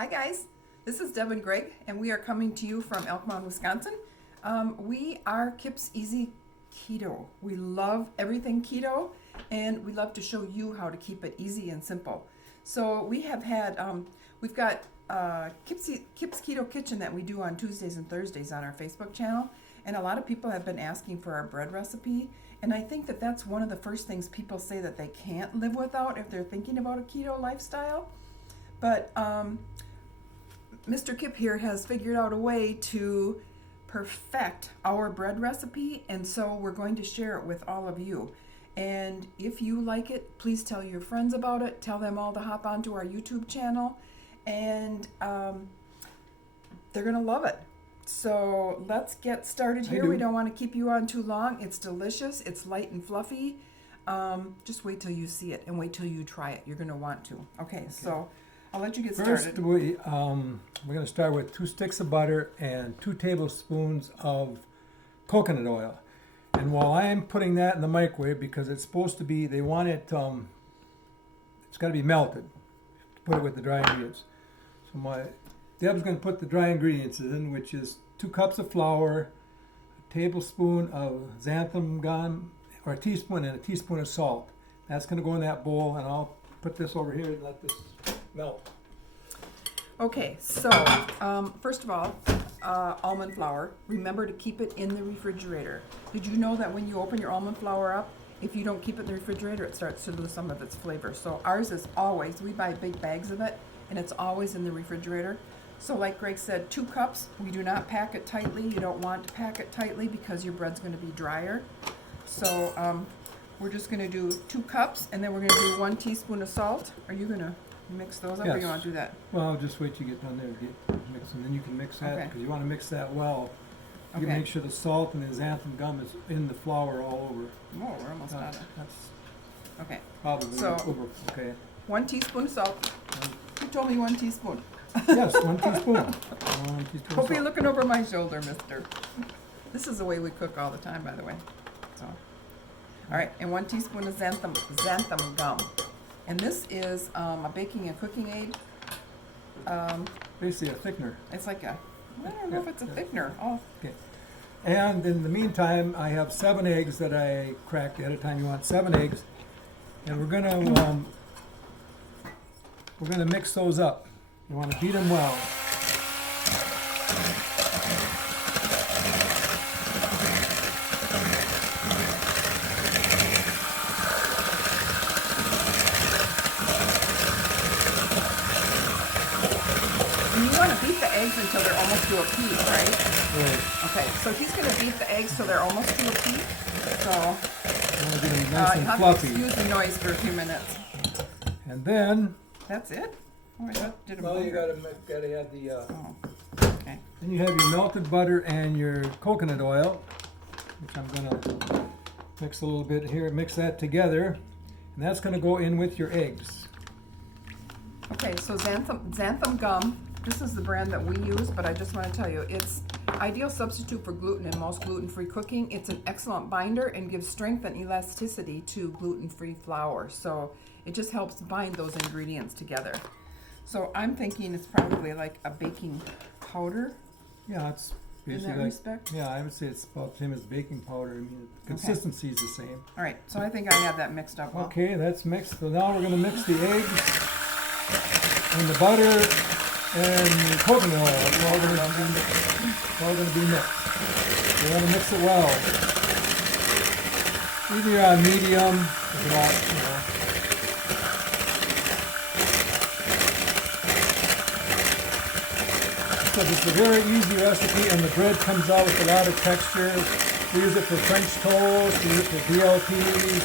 Hi guys, this is Deb and Greg, and we are coming to you from Elkmont, Wisconsin. We are Kipp's Easy Keto. We love everything keto, and we love to show you how to keep it easy and simple. So we have had, we've got Kipp's Keto Kitchen that we do on Tuesdays and Thursdays on our Facebook channel, and a lot of people have been asking for our bread recipe, and I think that that's one of the first things people say that they can't live without if they're thinking about a keto lifestyle. But Mr. Kipp here has figured out a way to perfect our bread recipe, and so we're going to share it with all of you. And if you like it, please tell your friends about it. Tell them all to hop onto our YouTube channel, and they're going to love it. So let's get started here. We don't want to keep you on too long. It's delicious. It's light and fluffy. Just wait till you see it and wait till you try it. You're going to want to. Okay. So I'll let you get started. First, we're going to start with 2 sticks of butter and 2 tablespoons of coconut oil. And while I'm putting that in the microwave, because it's supposed to be, they want it, it's got to be melted to put it with the dry ingredients. So Deb's going to put the dry ingredients in, which is 2 cups of flour, a tablespoon of xanthan gum, or a teaspoon, and a teaspoon of salt. That's going to go in that bowl, and I'll put this over here and let this melt. Okay, so first of all, almond flour. Remember to keep it in the refrigerator. Did you know that when you open your almond flour up, if you don't keep it in the refrigerator, it starts to lose some of its flavor? So ours is always, we buy big bags of it, and it's always in the refrigerator. So like Greg said, 2 cups. We do not pack it tightly. You don't want to pack it tightly because your bread's going to be drier. So we're just going to do 2 cups, and then we're going to do 1 teaspoon of salt. Are you going to mix those up, or you want to do that? Well, I'll just wait till you get done there to get mixing. Then you can mix that, because you want to mix that well. You Okay. make sure the salt and the xanthan gum is in the flour all over. Oh, we're almost out of. That's Okay. probably So- over. Okay. 1 teaspoon of salt. You told me 1 teaspoon. Yes, 1 teaspoon. 1 teaspoon of Hope you're salt. looking over my shoulder, mister. This is the way we cook all the time, by the way. So, all right, and 1 teaspoon of xanthan gum. And this is a baking and cooking aid. Basically a thickener. It's like I don't know if it's a thickener. Oh, Okay. And in the meantime, I have 7 eggs that I cracked ahead of time. You want 7 eggs, and we're gonna mix those up. You want to beat them well. and you want to beat the eggs until they're almost to a peak, right? Right. Okay, so he's going to beat the eggs till they're almost to a peak. So You want to get them you nice and have to fluffy. excuse the noise for a few minutes. And then, That's it? Oh, I thought you did a well, you blender. gotta add the. Oh, okay. Then you have your melted butter and your coconut oil, which I'm gonna mix a little bit here. Mix that together, and that's gonna go in with your eggs. Okay, so xanthan gum, this is the brand that we use, but I just want to tell you, it's ideal substitute for gluten in most gluten-free cooking. It's an excellent binder and gives strength and elasticity to gluten-free flour. So it just helps bind those ingredients together. So I'm thinking it's probably like a baking powder Yeah, it's in basically that like, respect. yeah, I would say it's about the same as baking powder. I mean, the consistency is the same. All right, so I think I have that mixed up well. Okay, that's mixed. So now we're gonna mix the eggs and the butter and the coconut oil. It's all gonna be mixed. It's all gonna be mixed. You wanna mix it well. Either on medium, if you want, you know. So it's a very easy recipe, and the bread comes out with a lot of texture. We use it for French toast, we use it for BLTs.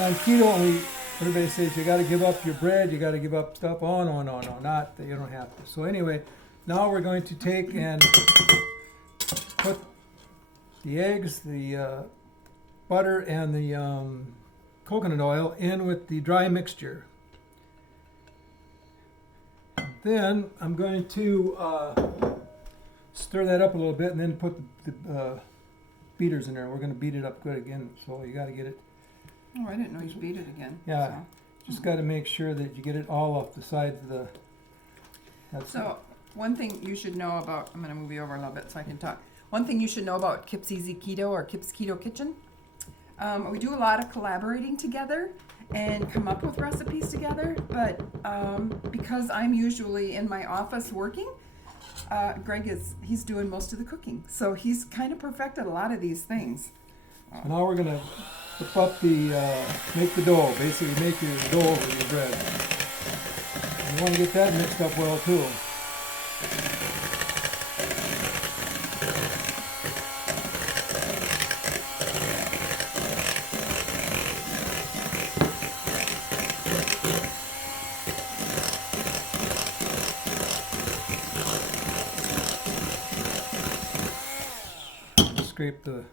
On keto, everybody says you got to give up your bread, you got to give up stuff. Oh, no, not that you don't have to. So anyway, now we're going to take and put the eggs, the butter, and the coconut oil in with the dry mixture. Then I'm going to stir that up a little bit, and then put the beaters in there. We're going to beat it up good again, so you got to get it. Oh, I didn't know you beat it again. Yeah. So. Just got to make sure that you get it all off the sides of the. That's So, one thing you should know about, I'm going to move you over a little bit so I can talk. One thing you should know about Kipp's Easy Keto or Kipp's Keto Kitchen, we do a lot of collaborating together and come up with recipes together, but because I'm usually in my office working, he's doing most of the cooking. So he's kind of perfected a lot of these things. So now we're gonna whip up make the dough. Basically, make your dough over your bread. And you want to get that mixed up well too. Scrape the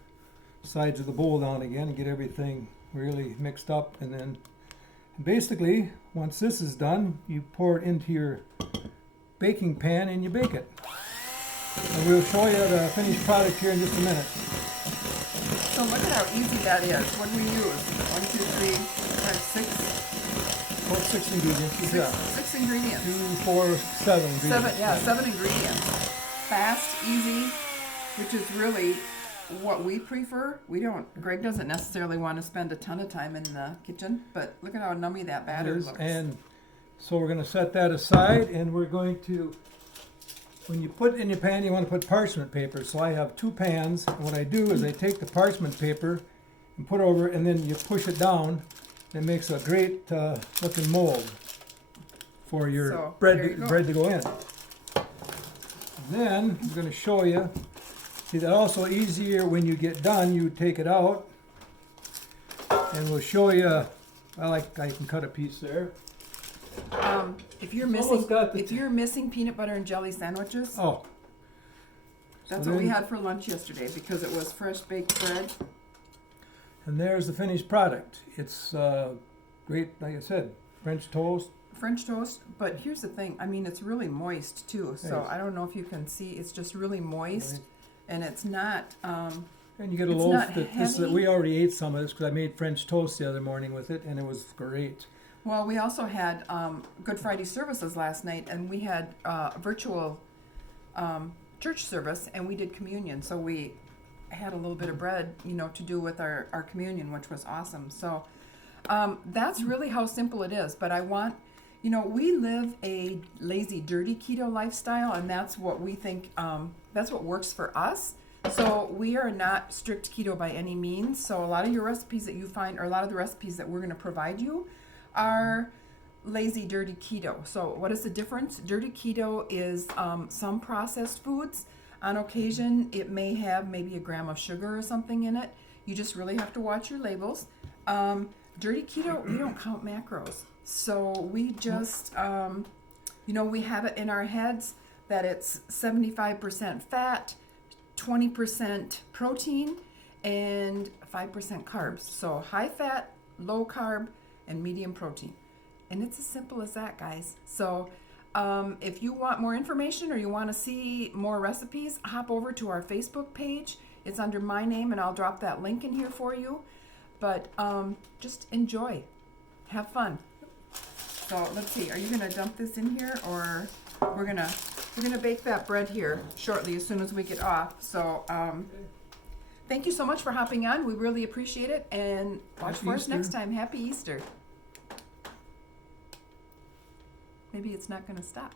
sides of the bowl down again and get everything really mixed up, and then basically once this is done, you pour it into your baking pan and you bake it. And we'll show you the finished product here in just a minute. So look at how easy that is. What do we use? 1, 2, 3, 5, 6. About 6 ingredients. Yeah. 6 ingredients. 2, 4, 7 ingredients. 7 ingredients. Fast, easy, which is really what we prefer. Greg doesn't necessarily want to spend a ton of time in the kitchen, but look at how nummy that batter looks. And so we're going to set that aside, and we're going to, when you put it in your pan, you want to put parchment paper. So I have 2 pans, and what I do is I take the parchment paper and put over, and then you push it down. It makes a great looking mold for your bread to go in. Then I'm going to show you. See, that also easier when you get done, you take it out, and we'll show you. I can cut a piece there. If you're It's missing peanut butter and jelly sandwiches, that's so what we had for lunch yesterday because it was fresh baked bread. And there's the finished product. It's great, like I said, French toast. French toast, but here's the thing. I mean, it's really moist too. So Nice. I don't know if you can see. It's just really moist. Right. And it's not, And you get a It's loaf not that we already ate some of this because I made French toast the other morning with it, and it was great. well, we also had Good Friday services last night, and we had virtual church service, and we did communion. So we had a little bit of bread, to do with our communion, which was awesome. So that's really how simple it is. But I want, we live a lazy, dirty keto lifestyle, and that's what we think, that's what works for us. So we are not strict keto by any means. So a lot of your recipes that you find, or a lot of the recipes that we're going to provide you, are lazy, dirty keto. So what is the difference? Dirty keto is some processed foods. On occasion, it may have maybe a gram of sugar or something in it. You just really have to watch your labels. Dirty keto, we don't count macros. So we just, we have it in our heads that it's 75% fat, 20% protein, and 5% carbs. So high fat, low carb, and medium protein. And it's as simple as that, guys. So if you want more information or you want to see more recipes, hop over to our Facebook page. It's under my name, and I'll drop that link in here for you. But just enjoy. Have fun. So let's see. Are you going to dump this in here, or we're gonna bake that bread here shortly as soon as we get off. So thank you so much for hopping on. We really appreciate it, and watch for us next time. Happy Easter. Maybe it's not going to stop.